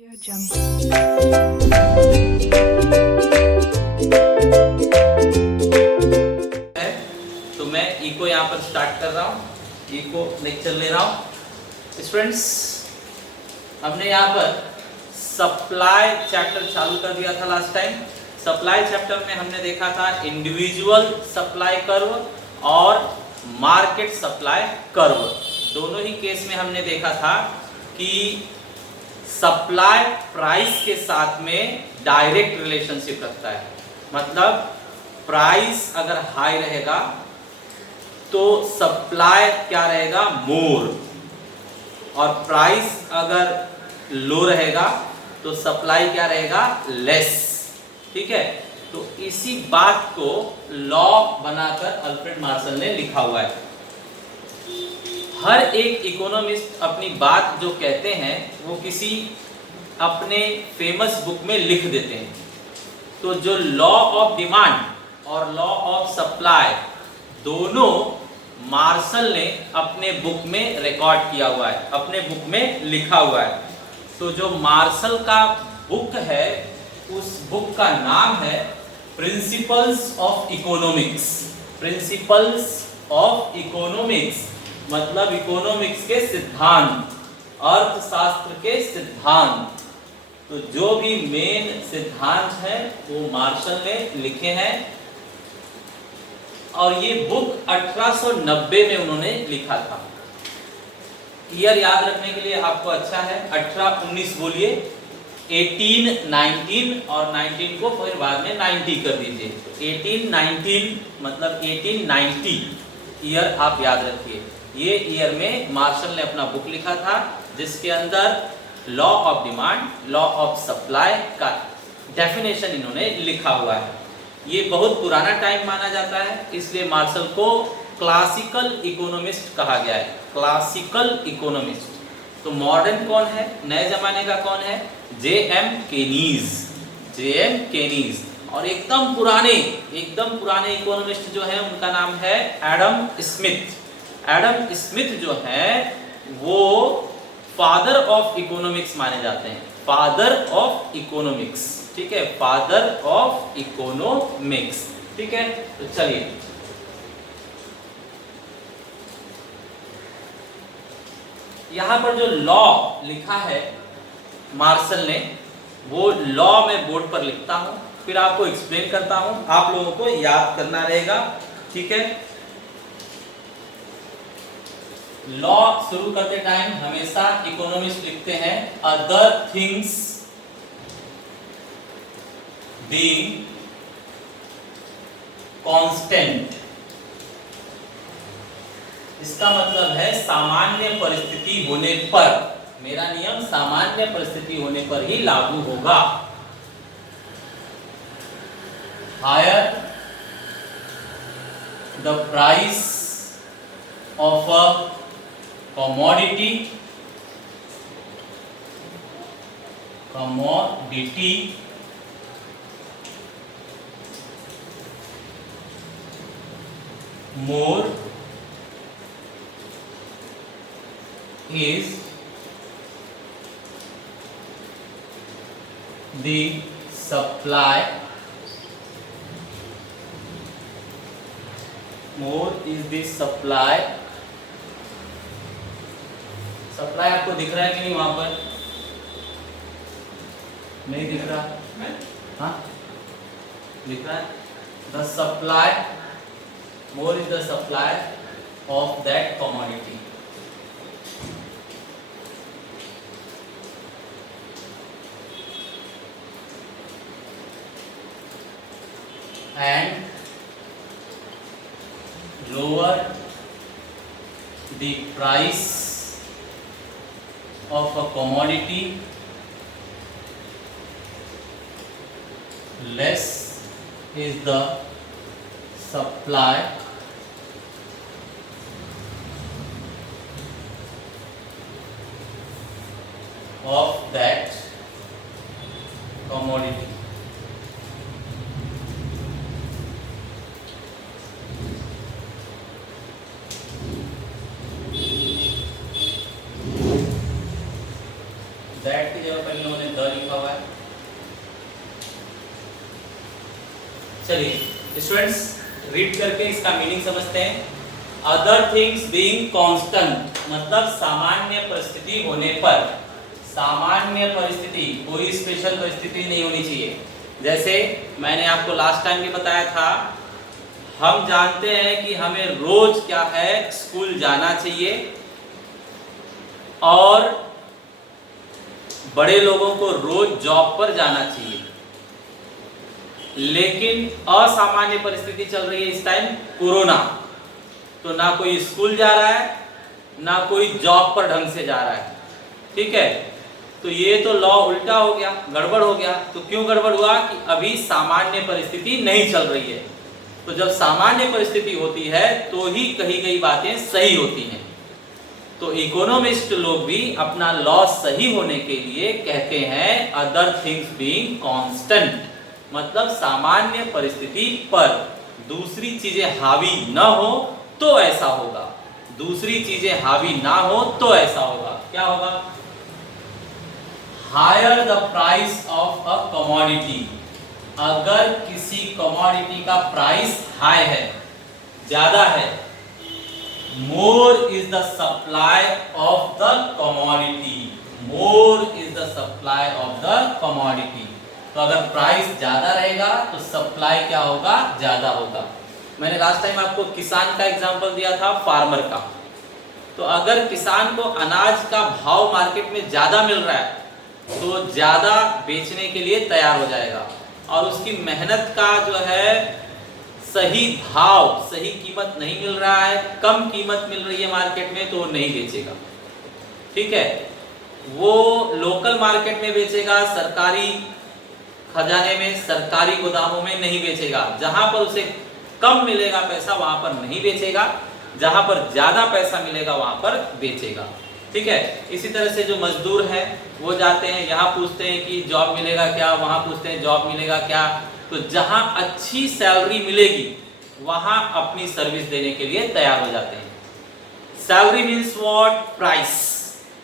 तो मैं इको यहाँ पर स्टार्ट कर रहा हूँ, इको लेक्चर ले रहा हूँ। स्टूडेंट्स, हमने यहाँ पर सप्लाई चैप्टर चालू कर दिया था लास्ट टाइम। सप्लाई चैप्टर में हमने देखा था इंडिविजुअल सप्लाई कर्व और मार्केट सप्लाई कर्व। दोनों ही केस में हमने देखा था कि सप्लाई प्राइस के साथ में डायरेक्ट रिलेशनशिप रखता है। मतलब प्राइस अगर हाई रहेगा तो सप्लाई क्या रहेगा, मोर, और प्राइस अगर लो रहेगा तो सप्लाई क्या रहेगा, लेस। ठीक है, तो इसी बात को लॉ बनाकर अल्फ्रेड मार्शल ने लिखा हुआ है। हर एक इकोनॉमिस्ट अपनी बात जो कहते हैं वो किसी अपने फेमस बुक में लिख देते हैं। तो जो लॉ ऑफ डिमांड और लॉ ऑफ सप्लाई दोनों मार्शल ने अपने बुक में रिकॉर्ड किया हुआ है, अपने बुक में लिखा हुआ है। तो जो मार्शल का बुक है उस बुक का नाम है principles of economics. Principles of economics मतलब इकोनॉमिक्स के सिद्धांत, अर्थशास्त्र के सिद्धांत। तो जो भी मेन सिद्धांत है वो मार्शल ने लिखे हैं और ये बुक 1890 में उन्होंने लिखा था। ईयर याद रखने के लिए आपको अच्छा है, 18-19 बोलिए, 18-19 और 19 को फिर बाद में 90 कर दीजिए। 18-19 मतलब 1890 ईयर आप याद रखिए। ये ईयर में मार्शल ने अपना बुक लिखा था जिसके अंदर law of demand, law of supply का डेफिनेशन इन्होंने लिखा हुआ है। ये बहुत पुराना टाइम माना जाता है, इसलिए मार्शल को क्लासिकल इकोनॉमिस्ट कहा गया है। Classical economist. तो मॉडर्न कौन है, नए जमाने का कौन है, जे.एम. केनीज। जे.एम. केनीज। और एकदम पुराने इकोनॉमिस्ट जो है उनका नाम है एडम स्मिथ। एडम स्मिथ जो है वो फादर ऑफ इकोनॉमिक्स माने जाते हैं, फादर ऑफ इकोनॉमिक्स। ठीक है, फादर ऑफ इकोनॉमिक्स। ठीक है, तो चलिए यहां पर जो लॉ लिखा है मार्शल ने वो लॉ मैं बोर्ड पर लिखता हूं, फिर आपको एक्सप्लेन करता हूं, आप लोगों को याद करना रहेगा। ठीक है, लॉ शुरू करते टाइम हमेशा इकोनॉमिस्ट लिखते हैं अदर थिंग्स बीइंग कांस्टेंट। इसका मतलब है सामान्य परिस्थिति होने पर, मेरा नियम सामान्य परिस्थिति होने पर ही लागू होगा। Higher the price of a commodity more is the supply, more is the supply। Supply आपको दिख रहा है कि नहीं, वहां पर नहीं दिख रहा? हाँ दिख रहा है। The supply, more is the supply of that commodity. And lower the price of a commodity, less is the supply of that commodity। That की जगह पर इन्होंने द चलिए स्टूडेंट्स, रीड करके इसका मीनिंग समझते हैं। अदर थिंग्स बीइंग कांस्टेंट मतलब सामान्य परिस्थिति होने पर, सामान्य परिस्थिति, कोई स्पेशल परिस्थिति नहीं होनी चाहिए। जैसे मैंने आपको लास्ट टाइम भी बताया था, हम जानते हैं कि हमें रोज क्या है, स्कूल जाना चाहिए, और बड़े लोगों को रोज जॉब पर जाना चाहिए। लेकिन असामान्य परिस्थिति चल रही है इस टाइम, कोरोना, तो ना कोई स्कूल जा रहा है, ना कोई जॉब पर ढंग से जा रहा है। ठीक है, तो ये तो लॉ उल्टा हो गया, गड़बड़ हो गया। तो क्यों गड़बड़ हुआ कि अभी सामान्य परिस्थिति नहीं चल रही है। तो जब सामान्य परिस्थिति होती है तो ही कही गई बातें सही होती हैं। तो इकोनॉमिस्ट लोग भी अपना लॉ सही होने के लिए कहते हैं अदर थिंग्स बीइंग कांस्टेंट, मतलब सामान्य परिस्थिति पर दूसरी चीजें हावी न हो तो ऐसा होगा, दूसरी चीजें हावी ना हो तो ऐसा होगा। क्या होगा? Higher the price of a commodity, अगर किसी कमोडिटी का प्राइस हाई है, ज्यादा है, more is the supply of the commodity, more is the supply of the commodity. तो अगर प्राइस ज्यादा रहेगा तो सप्लाई क्या होगा? ज्यादा होगा। मैंने लास्ट टाइम आपको किसान का एग्जांपल दिया था, फार्मर का। तो अगर किसान को अनाज का भाव मार्केट में ज्यादा मिल रहा है तो ज्यादा बेचने के लिए तैयार हो जाएगा, और उसकी मेहनत का जो है सही भाव, सही कीमत नहीं मिल रहा है, कम कीमत मिल रही है मार्केट में, तो वो नहीं बेचेगा। ठीक है, वो लोकल मार्केट में बेचेगा, सरकारी खजाने में, सरकारी गोदामों में नहीं बेचेगा। जहां पर उसे कम मिलेगा पैसा वहां पर नहीं बेचेगा, जहां पर ज्यादा पैसा मिलेगा वहां पर बेचेगा। ठीक है, इसी तरह से जो मजदूर हैं वो जाते हैं, यहाँ पूछते हैं कि जॉब मिलेगा क्या, वहां पूछते हैं जॉब मिलेगा क्या। तो जहां अच्छी सैलरी मिलेगी वहां अपनी सर्विस देने के लिए तैयार हो जाते हैं। Salary means what? प्राइस।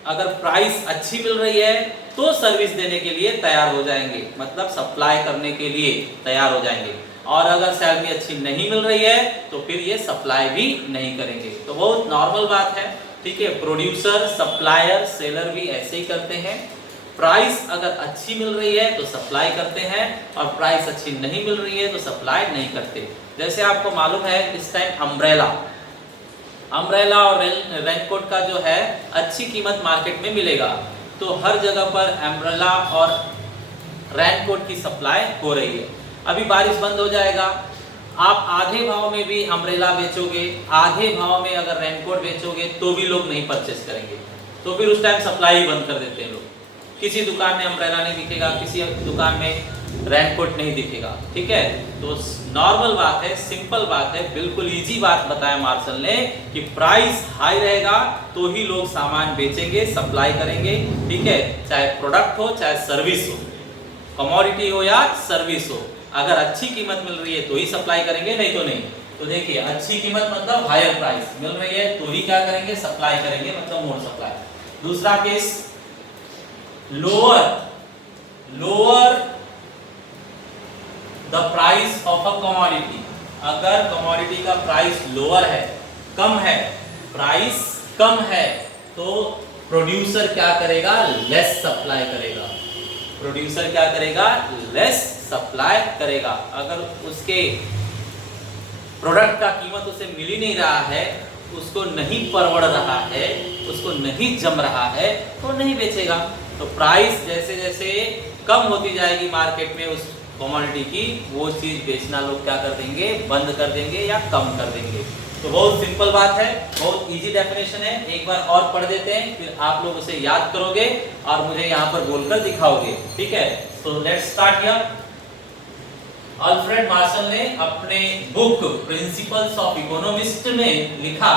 अगर प्राइस अच्छी मिल रही है तो सर्विस देने के लिए तैयार हो जाएंगे, मतलब सप्लाई करने के लिए तैयार हो जाएंगे। और अगर सैलरी अच्छी नहीं मिल रही है तो फिर ये सप्लाई भी नहीं करेंगे। तो बहुत नॉर्मल बात है। ठीक है, प्रोड्यूसर, सप्लायर, सेलर भी ऐसे ही करते हैं। प्राइस अगर अच्छी मिल रही है तो सप्लाई करते हैं, और प्राइस अच्छी नहीं मिल रही है तो सप्लाई नहीं करते। जैसे आपको मालूम है इस टाइम अम्ब्रेला और रेनकोट का जो है अच्छी कीमत मार्केट में मिलेगा, तो हर जगह पर अम्ब्रेला और रेनकोट की सप्लाई हो रही है। अभी बारिश बंद हो जाएगा, आप आधे भाव में भी अम्ब्रेला बेचोगे, आधे भाव में अगर रेनकोट बेचोगे तो भी लोग नहीं परचेस करेंगे, तो फिर उस टाइम सप्लाई ही बंद कर देते हैं लोग। किसी दुकान में अम्ब्रेला नहीं दिखेगा, किसी दुकान में रेनकोट नहीं दिखेगा। ठीक है, तो नॉर्मल बात है, सिंपल बात है, बिल्कुल इजी बात बताया मार्शल ने कि प्राइस हाई रहेगा तो ही लोग सामान बेचेंगे, सप्लाई करेंगे। ठीक है, चाहे प्रोडक्ट हो चाहे सर्विस हो, कमोडिटी हो या सर्विस हो, अगर अच्छी कीमत मिल रही है तो ही सप्लाई करेंगे, नहीं तो नहीं। तो देखिए, अच्छी कीमत मतलब हायर प्राइस मिल रही है तो ही क्या करेंगे? सप्लाई करेंगे, मतलब मोर सप्लाई। दूसरा case, lower the price of a commodity, अगर कमोडिटी का प्राइस लोअर है, कम है, प्राइस कम है, तो प्रोड्यूसर क्या करेगा? लेस सप्लाई करेगा। प्रोड्यूसर क्या करेगा? लेस सप्लाई करेगा। अगर उसके प्रोडक्ट का कीमत उसे मिल ही नहीं रहा है, उसको नहीं परवड़ रहा है, उसको नहीं जम रहा है, तो नहीं बेचेगा। तो प्राइस जैसे जैसे कम होती जाएगी मार्केट में उस कमोडिटी की, वो चीज बेचना लोग क्या कर देंगे? बंद कर देंगे या कम कर देंगे। तो बहुत सिंपल बात है, बहुत इजी डेफिनेशन है। एक बार और पढ़ देते हैं, फिर आप लोग उसे याद करोगे और मुझे यहाँ पर बोलकर दिखाओगे। ठीक है, तो let's start here. Alfred Marshall ने अपने बुक प्रिंसिपल्स ऑफ इकोनॉमिस्ट में लिखा,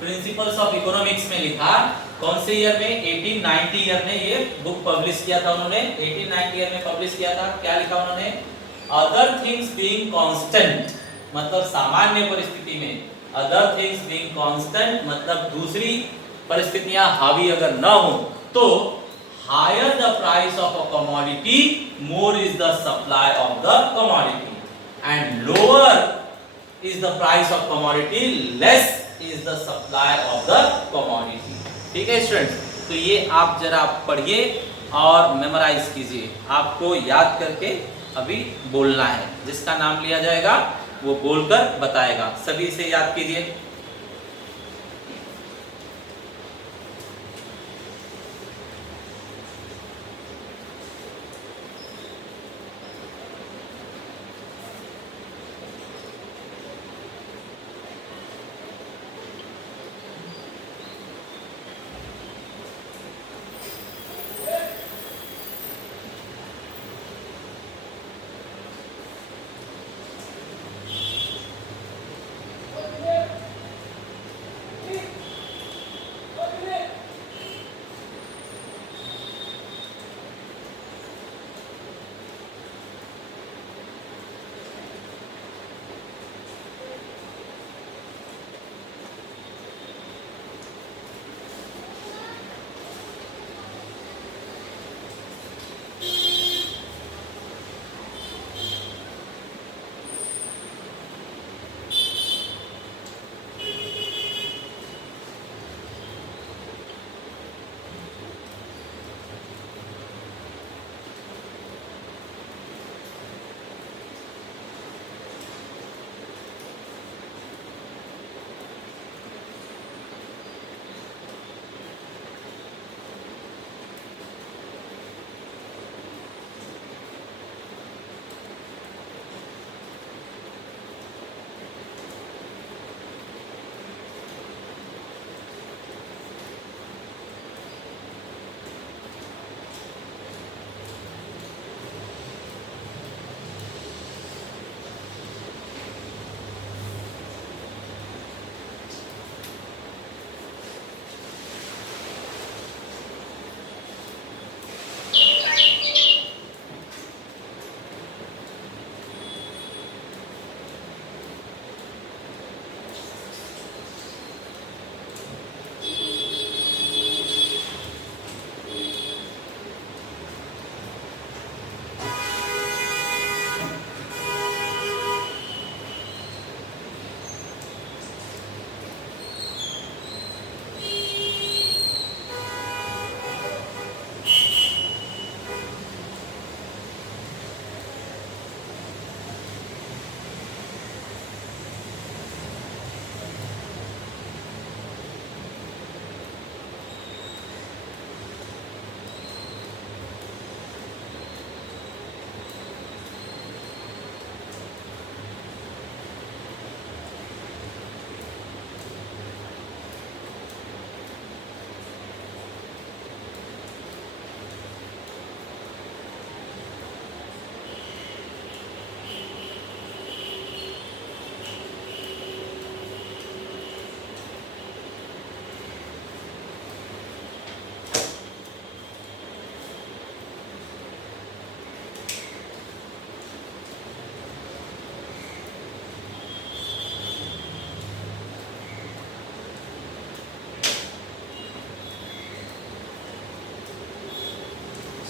प्रिंसिपल्स ऑफ इकोनॉमिक्स में लिखा, कौन से ईयर में? 1890 ईयर में ये बुक पब्लिश किया था उन्होंने, 1890 ईयर में पब्लिश किया था। क्या लिखा उन्होंने? अदर थिंग्स बीइंग कांस्टेंट, मतलब सामान्य परिस्थिति में, अदर थिंग्स बीइंग कांस्टेंट मतलब दूसरी परिस्थितियां हावी अगर न हो तो higher the price of a commodity, more is the supply of the commodity. and lower is the price of commodity, less is the supply of the commodity. ठीक है स्टूडेंट्स, तो ये आप जरा पढ़िए और मेमोराइज कीजिए, आपको याद करके अभी बोलना है, जिसका नाम लिया जाएगा वो बोलकर बताएगा। सभी से याद कीजिए।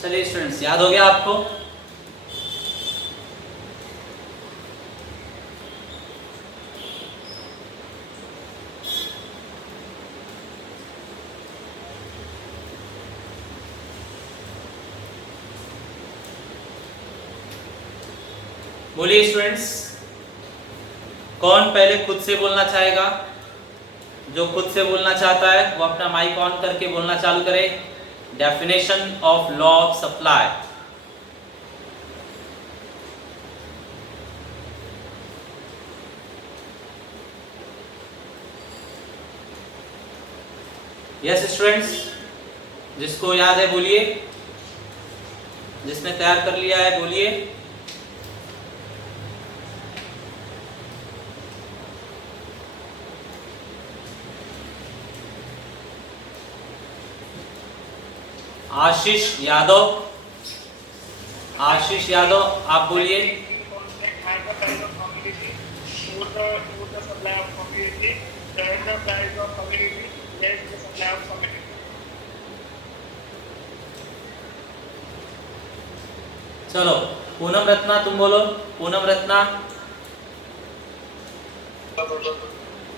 चलिए स्टूडेंट्स, याद हो गया आपको? बोलिए स्टूडेंट्स, कौन पहले खुद से बोलना चाहेगा? जो खुद से बोलना चाहता है वो अपना माइक ऑन करके बोलना चालू करे। Definition of law of supply. Yes students, जिसको याद है बोलिए, जिसने तैयार कर लिया है बोलिए। आशीष यादव, आशीष यादव आप बोलिए। चलो पूनम रत्ना तुम बोलो। Poonam Ratna.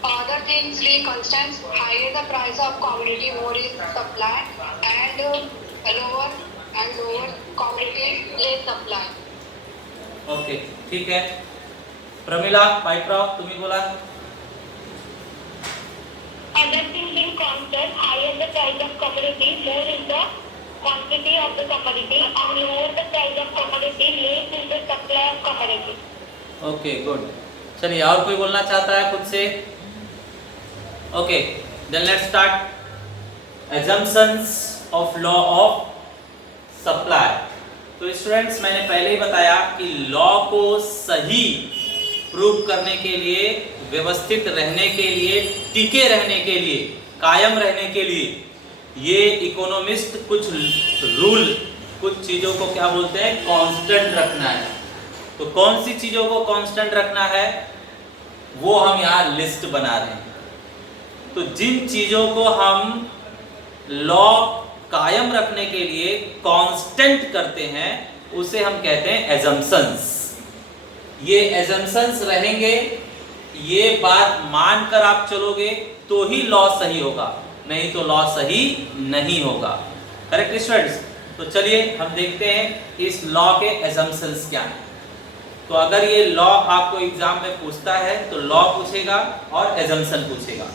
Other things stay constant. Higher the price of commodity, more is supply, and lower commodity, less supply. Okay, ठीक है। प्रमिला पाइकराव तुम्ही बोला। Other things being constant, higher the price of commodity, more is the quantity of the commodity, and lower the price of commodity, less is the supply of commodity. Okay, good. चलिए, और कोई बोलना चाहता है खुद से? Okay, then let's start. assumptions of law of supply। तो students, मैंने पहले ही बताया कि लॉ को सही प्रूव करने के लिए, व्यवस्थित रहने के लिए, टिके रहने के लिए, कायम रहने के लिए ये इकोनॉमिस्ट कुछ रूल, कुछ चीज़ों को क्या बोलते हैं, कांस्टेंट रखना है। तो कौन सी चीज़ों को कांस्टेंट रखना है वो हम यहाँ लिस्ट बना रहे हैं। तो जिन चीज़ों को हम लॉ कायम रखने के लिए कांस्टेंट करते हैं उसे हम कहते हैं एजम्पशंस। ये एजम्पशंस रहेंगे, ये बात मानकर आप चलोगे तो ही लॉ सही होगा, नहीं तो लॉ सही नहीं होगा। Correct students? तो चलिए हम देखते हैं इस लॉ के एजम्पशंस क्या हैं। तो अगर ये लॉ आपको एग्जाम में पूछता है तो लॉ पूछेगा और एजम्पशन पूछेगा,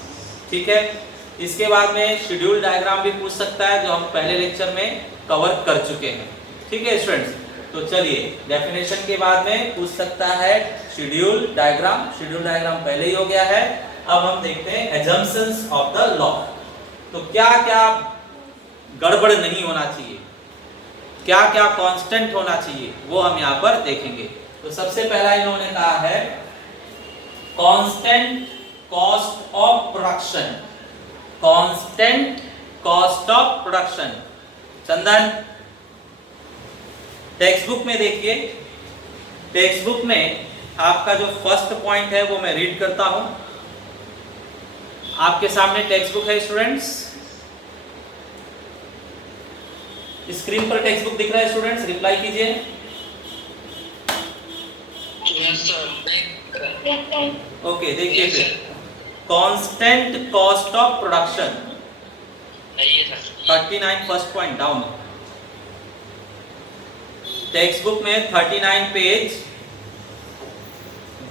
ठीक है। इसके बाद में शेड्यूल डायग्राम भी पूछ सकता है, जो हम पहले लेक्चर में कवर कर चुके हैं, ठीक है स्टूडेंट्स। तो चलिए, डेफिनेशन के बाद में पूछ सकता है शेड्यूल डायग्राम। शेड्यूल डायग्राम पहले ही हो गया है। अब हम देखते हैं एजम्पशंस ऑफ द लॉ। तो क्या क्या गड़बड़ नहीं होना चाहिए, क्या क्या कांस्टेंट होना चाहिए, वो हम यहाँ पर देखेंगे। तो सबसे पहला इन्होंने कहा है constant cost of production. Constant cost of production. Chandan, text book में देखिए, टेक्स्ट बुक में आपका जो फर्स्ट पॉइंट है वो मैं रीड करता हूं। आपके सामने टेक्स्ट बुक है स्टूडेंट्स, स्क्रीन पर टेक्स्ट बुक दिख रहा है स्टूडेंट्स, रिप्लाई कीजिए। ओके, देखिए फिर constant cost of production 39 first point down. Text book में 39 पेज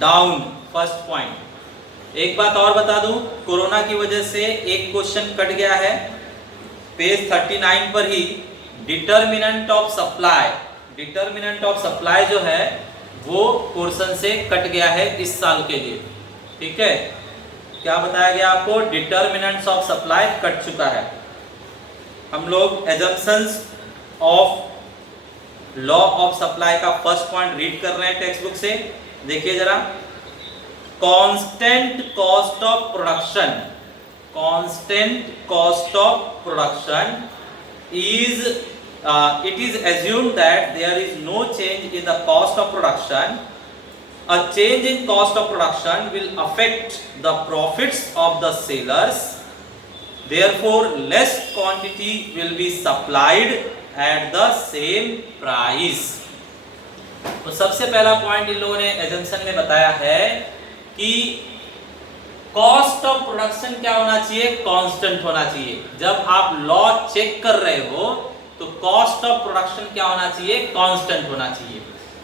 डाउन फर्स्ट पॉइंट। एक बात और बता दूं, कोरोना की वजह से एक क्वेश्चन कट गया है पेज 39 पर ही। Determinant of supply, determinant of supply जो है वो पोर्शन से कट गया है इस साल के लिए, ठीक है। क्या बताया गया आपको? डिटर्मिनेंट्स ऑफ सप्लाई कट चुका है। हम लोग assumptions of law of supply का फर्स्ट पॉइंट रीड कर रहे हैं टेक्स्ट बुक से। देखिए जरा, constant cost of production, constant cost of production is it is assumed that there is no change in the cost of production. A change in cost of production will affect the profits of the sellers, therefore less quantity will be supplied at the same price. तो सबसे पहला point in लोगों ने assumption में बताया है कि cost of production क्या होना चाहिए? कांस्टेंट होना चाहिए। जब आप लॉ चेक कर रहे हो तो कॉस्ट ऑफ प्रोडक्शन क्या होना चाहिए? कांस्टेंट होना चाहिए।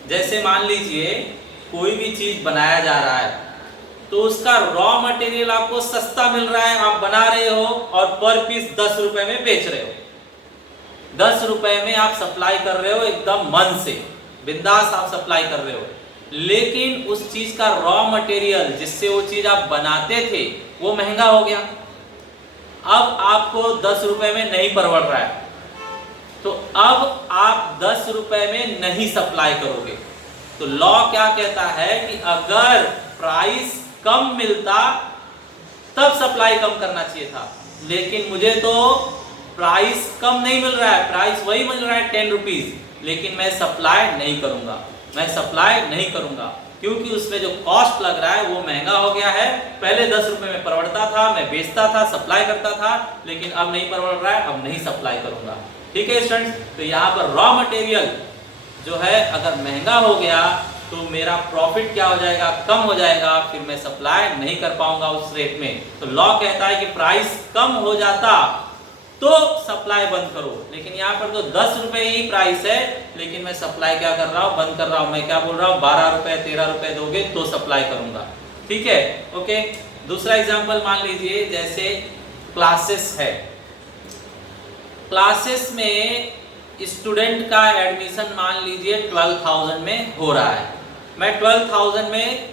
जैसे मान लीजिए कोई भी चीज बनाया जा रहा है तो उसका रॉ मटेरियल आपको सस्ता मिल रहा है, आप बना रहे हो और पर पीस 10 रुपए में बेच रहे हो। 10 रुपए में आप सप्लाई कर रहे हो, एकदम मन से बिंदास आप सप्लाई कर रहे हो। लेकिन उस चीज का रॉ मटेरियल जिससे वो चीज आप बनाते थे वो महंगा हो गया, अब आपको 10 रुपए में नहीं परवड़ रहा है, तो अब आप 10 रुपए में नहीं सप्लाई करोगे। तो लॉ क्या कहता है कि अगर प्राइस कम मिलता तब सप्लाई कम करना चाहिए था, लेकिन मुझे तो प्राइस कम नहीं मिल रहा है, प्राइस वही मिल रहा है 10 रुपीज, लेकिन मैं सप्लाई नहीं करूंगा, मैं सप्लाई नहीं करूंगा क्योंकि उसमें जो कॉस्ट लग रहा है वो महंगा हो गया है। पहले 10 रुपए में परवड़ता था, मैं बेचता था, सप्लाई करता था, लेकिन अब नहीं परवड़ रहा है, अब नहीं सप्लाई करूंगा। ठीक है स्टूडेंट्स, तो यहाँ पर रॉ मटेरियल जो है अगर महंगा हो गया तो मेरा प्रॉफिट क्या हो जाएगा, कम हो जाएगा, फिर मैं सप्लाई नहीं कर पाऊंगा उस रेट में। तो लॉ कहता है कि प्राइस कम हो जाता तो सप्लाई बंद करो, लेकिन यहाँ पर तो 10 रुपए ही प्राइस है, लेकिन मैं सप्लाई क्या कर रहा हूँ, बंद कर रहा हूँ। मैं क्या बोल रहा हूँ, 12 रुपए 13 रुपए दोगे तो सप्लाई करूंगा। ठीक है, ओके। दूसरा एग्जांपल मान लीजिए, जैसे क्लासेस है, क्लासेस में स्टूडेंट का एडमिशन मान लीजिए 12,000 में हो रहा है। मैं 12,000 में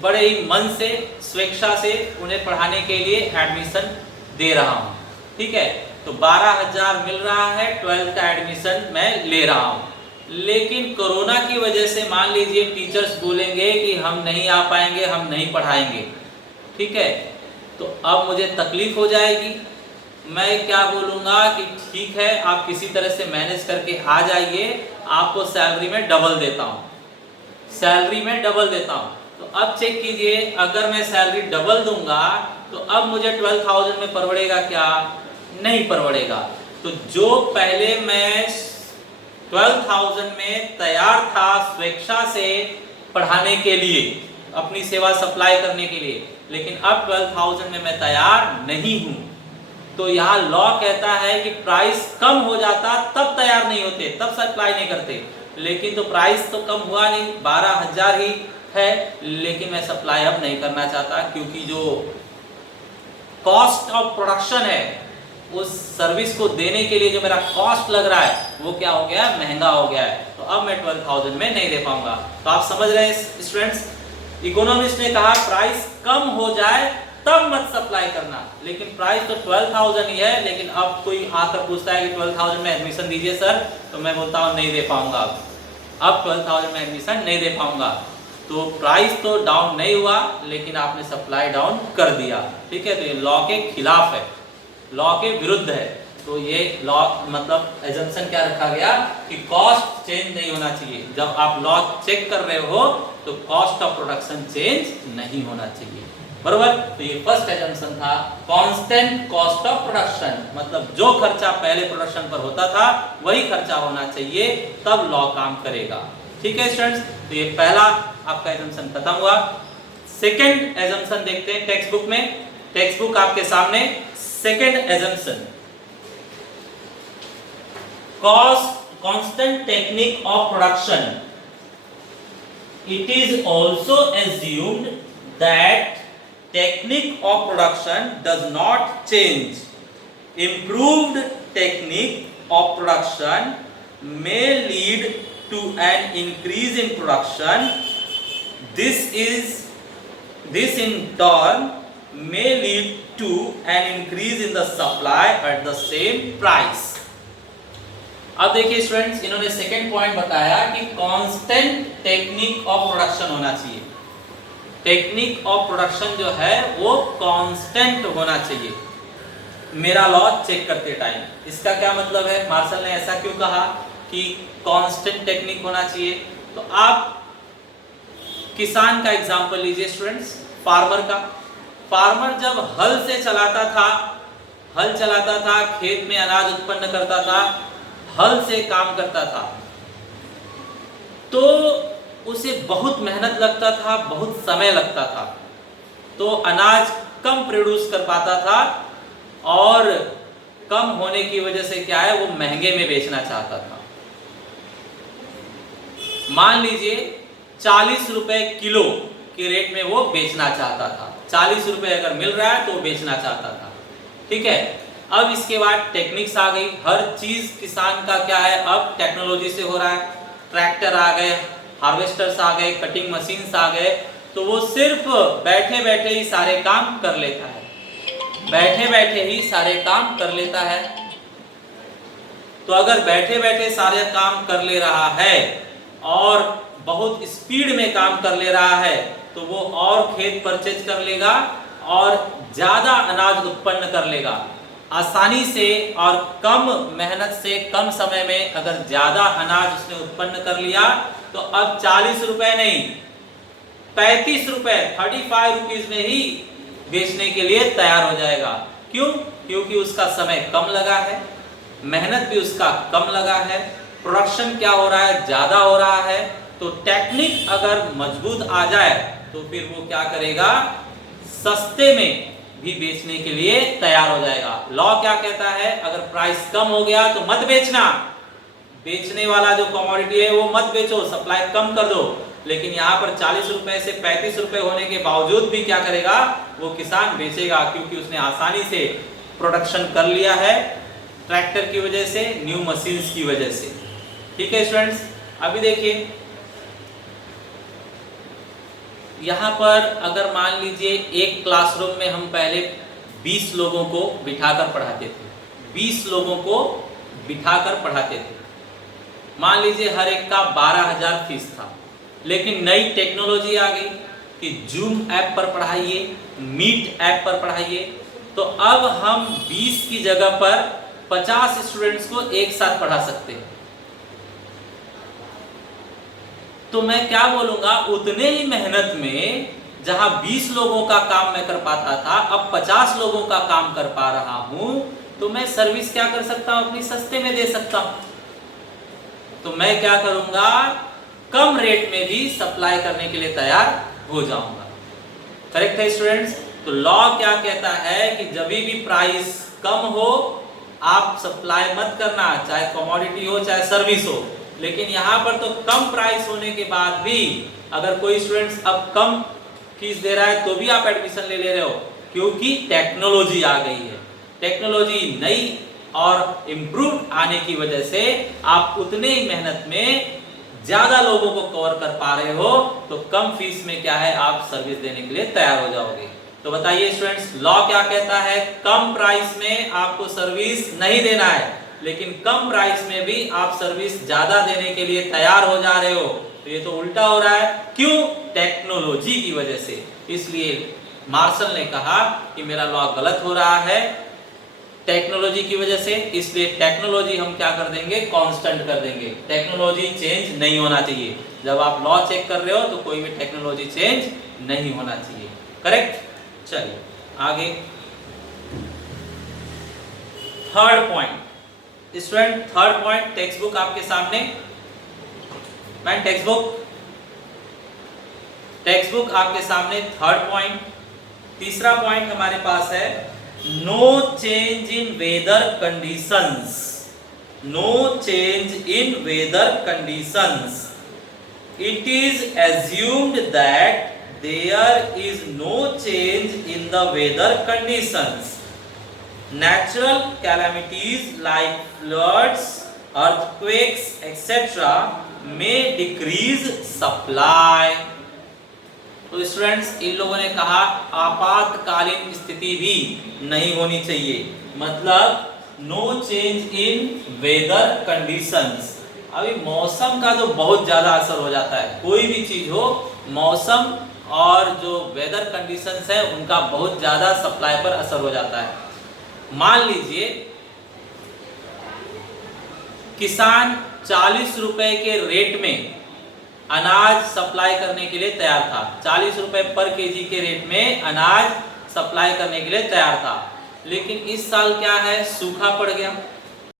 बड़े ही मन से, स्वेच्छा से उन्हें पढ़ाने के लिए एडमिशन दे रहा हूँ। ठीक है, तो 12,000 मिल रहा है, 12 का एडमिशन मैं ले रहा हूँ। लेकिन कोरोना की वजह से मान लीजिए टीचर्स बोलेंगे कि हम नहीं आ पाएंगे, हम नहीं पढ़ाएंगे। ठीक है, तो अब मुझे तकलीफ हो जाएगी। मैं क्या बोलूँगा कि ठीक है, आप किसी तरह से मैनेज करके आ जाइए, आपको सैलरी में डबल देता हूँ, सैलरी में डबल देता हूँ। तो अब चेक कीजिए, अगर मैं सैलरी डबल दूंगा तो अब मुझे 12,000 में परवड़ेगा क्या, नहीं परवड़ेगा। तो जो पहले मैं 12,000 में तैयार था स्वेच्छा से पढ़ाने के लिए, अपनी सेवा सप्लाई करने के लिए, लेकिन अब 12,000 में मैं तैयार नहीं हूं। तो यहाँ लॉ कहता है कि प्राइस कम हो जाता तब तैयार नहीं होते, तब सप्लाई नहीं करते। लेकिन तो प्राइस तो कम हुआ नहीं, 12,000 ही है, लेकिन मैं सप्लाई अब नहीं करना चाहता, क्योंकि जो कॉस्ट ऑफ प्रोडक्शन है, उस सर्विस को देने के लिए जो मेरा कॉस्ट लग रहा है वो क्या हो गया, महंगा हो गया है। तो अब मैं 12,000 में नहीं दे पाऊंगा। तो आप समझ रहे हैं स्टूडेंट्स, इकोनॉमिस्ट ने कहा प्राइस कम हो जाए तब मत सप्लाई करना, लेकिन प्राइस तो 12,000 ही है। लेकिन अब कोई आकर पूछता है कि 12,000 में एडमिशन दीजिए सर, तो मैं बोलता हूँ नहीं दे पाऊंगा, अब 12,000 में एडमिशन नहीं दे पाऊंगा। तो प्राइस तो डाउन नहीं हुआ, लेकिन आपने सप्लाई डाउन कर दिया। ठीक है, तो ये लॉ के खिलाफ है, लॉ के विरुद्ध है। तो ये लॉ मतलब एजम्पशन क्या रखा गया कि कॉस्ट चेंज नहीं होना चाहिए। जब आप लॉ चेक कर रहे हो तो कॉस्ट ऑफ प्रोडक्शन चेंज नहीं होना चाहिए, बरोबर। तो ये फर्स्ट एजम्पशन था, कांस्टेंट कॉस्ट ऑफ प्रोडक्शन, मतलब जो खर्चा पहले प्रोडक्शन पर होता था वही खर्चा होना चाहिए, तब लॉ काम करेगा। ठीक है स्टूडेंट्स, तो ये पहला आपका एजम्पशन खत्म हुआ। सेकंड एजम्पशन देखते हैं टेक्स्ट बुक में, टेक्स्ट बुक आपके सामने। Second assumption, constant technique of production, it is also assumed that technique of production does not change. Improved technique of production may lead to an increase in production. This in turn may lead to an increase in the supply at the same price. अब देखिए students, इन्होंने second point बताया कि constant technique of production होना चाहिए। Technique of production जो है वो कांस्टेंट होना चाहिए मेरा लॉ चेक करते टाइम। इसका क्या मतलब है, मार्शल ने ऐसा क्यों कहा कि कांस्टेंट टेक्निक होना चाहिए? तो आप किसान का एग्जांपल लीजिए स्टूडेंट्स, फार्मर का। फार्मर जब हल से चलाता था, हल चलाता था, खेत में अनाज उत्पन्न करता था, हल से काम करता था, तो उसे बहुत मेहनत लगता था, बहुत समय लगता था, तो अनाज कम प्रोड्यूस कर पाता था, और कम होने की वजह से क्या है, वो महंगे में बेचना चाहता था। मान लीजिए 40 रुपए किलो के रेट में वो बेचना चाहता था। 40 रुपए अगर मिल रहा है तो बेचना चाहता था। ठीक है, अब इसके बाद टेक्निक्स आ गई, हर चीज किसान का क्या है, अब टेक्नोलॉजी से हो रहा है। ट्रैक्टर आ गए, हार्वेस्टर्स आ गए, कटिंग मशीन्स आ गए, तो वो सिर्फ बैठे बैठे ही सारे काम कर लेता है, बैठे बैठे ही सारे काम कर लेता है। तो अगर बैठे बैठे सारे काम कर ले रहा है और बहुत स्पीड में काम कर ले रहा है, तो वो और खेत परचेज कर लेगा और ज्यादा अनाज उत्पन्न कर लेगा आसानी से, और कम मेहनत से कम समय में अगर ज्यादा अनाज उसने उत्पन्न कर लिया, तो अब 40 रुपए नहीं 35 रुपए 35 रुपीज में ही बेचने के लिए तैयार हो जाएगा। क्यों? क्योंकि उसका समय कम लगा है, मेहनत भी उसका कम लगा है, प्रोडक्शन क्या हो रहा है, ज्यादा हो रहा है, तो टेक्निक अगर मजबूत आ जाए तो फिर वो क्या करेगा, सस्ते में भी बेचने के लिए तैयार हो जाएगा। लॉ क्या कहता है, अगर प्राइस कम हो गया तो मत बेचना, बेचने वाला जो कमोडिटी है वो मत बेचो, सप्लाई कम कर दो। लेकिन यहाँ पर 40 रुपए से 35 रुपए होने के बावजूद भी क्या करेगा, वो किसान बेचेगा, क्योंकि उसने आसानी से प्रोडक्शन कर लिया है ट्रैक्टर की वजह से, न्यू मशीन्स की वजह से। ठीक है स्टूडेंट्स, अभी देखिए यहाँ पर अगर मान लीजिए एक क्लासरूम में हम पहले 20 लोगों को बिठाकर पढ़ाते थे, 20 लोगों को बिठाकर पढ़ाते थे, मान लीजिए हर एक का 12,000 फीस था। लेकिन नई टेक्नोलॉजी आ गई कि जूम ऐप पर पढ़ाइए, मीट ऐप पर पढ़ाइए, तो अब हम 20 की जगह पर 50 स्टूडेंट्स को एक साथ पढ़ा सकते हैं। तो मैं क्या बोलूंगा, उतने ही मेहनत में जहां 20 लोगों का काम मैं कर पाता था, अब 50 लोगों का काम कर पा रहा हूं, तो मैं सर्विस क्या कर सकता हूं, अपनी सस्ते में दे सकता हूं। तो मैं क्या करूंगा, कम रेट में भी सप्लाई करने के लिए तैयार हो जाऊंगा। करेक्ट है स्टूडेंट्स। तो लॉ क्या कहता है कि जब भी प्राइस कम हो आप सप्लाई मत करना, चाहे कमोडिटी हो चाहे सर्विस हो। लेकिन यहाँ पर तो कम प्राइस होने के बाद भी अगर कोई स्टूडेंट्स अब कम फीस दे रहा है तो भी आप एडमिशन ले रहे हो, क्योंकि टेक्नोलॉजी आ गई है। टेक्नोलॉजी नई और इम्प्रूव आने की वजह से आप उतने ही मेहनत में ज्यादा लोगों को कवर कर पा रहे हो, तो कम फीस में क्या है, आप सर्विस देने के लिए तैयार हो जाओगे। तो बताइए स्टूडेंट्स, लॉ क्या कहता है, कम प्राइस में आपको सर्विस नहीं देना है, लेकिन कम प्राइस में भी आप सर्विस ज्यादा देने के लिए तैयार हो जा रहे हो। तो ये तो उल्टा हो रहा है, क्यों, टेक्नोलॉजी की वजह से। इसलिए मार्शल ने कहा कि मेरा लॉ गलत हो रहा है टेक्नोलॉजी की वजह से, इसलिए टेक्नोलॉजी हम क्या कर देंगे, कांस्टेंट कर देंगे। टेक्नोलॉजी चेंज नहीं होना चाहिए। जब आप लॉ चेक कर रहे हो तो कोई भी टेक्नोलॉजी चेंज नहीं होना चाहिए। करेक्ट। चलिए आगे, third point student, third point text book आपके सामने, मैं टेक्स्ट बुक आपके सामने। थर्ड पॉइंट, तीसरा पॉइंट हमारे पास है, no change in weather conditions. No change in weather conditions, it is assumed that there is no change in the weather conditions. Natural calamities like floods, earthquakes, etc. may decrease supply. तो students, इन लोगों ने कहा आपातकालीन स्थिति भी नहीं होनी चाहिए, मतलब no change in weather conditions. अभी मौसम का तो बहुत ज्यादा असर हो जाता है, कोई भी चीज हो, मौसम और जो वेदर कंडीशंस है उनका बहुत ज्यादा सप्लाई पर असर हो जाता है। मान लीजिए किसान 40 रुपए के रेट में अनाज सप्लाई करने के लिए तैयार था, 40 रुपए पर केजी के रेट में अनाज सप्लाई करने के लिए तैयार था। लेकिन इस साल क्या है, सूखा पड़ गया,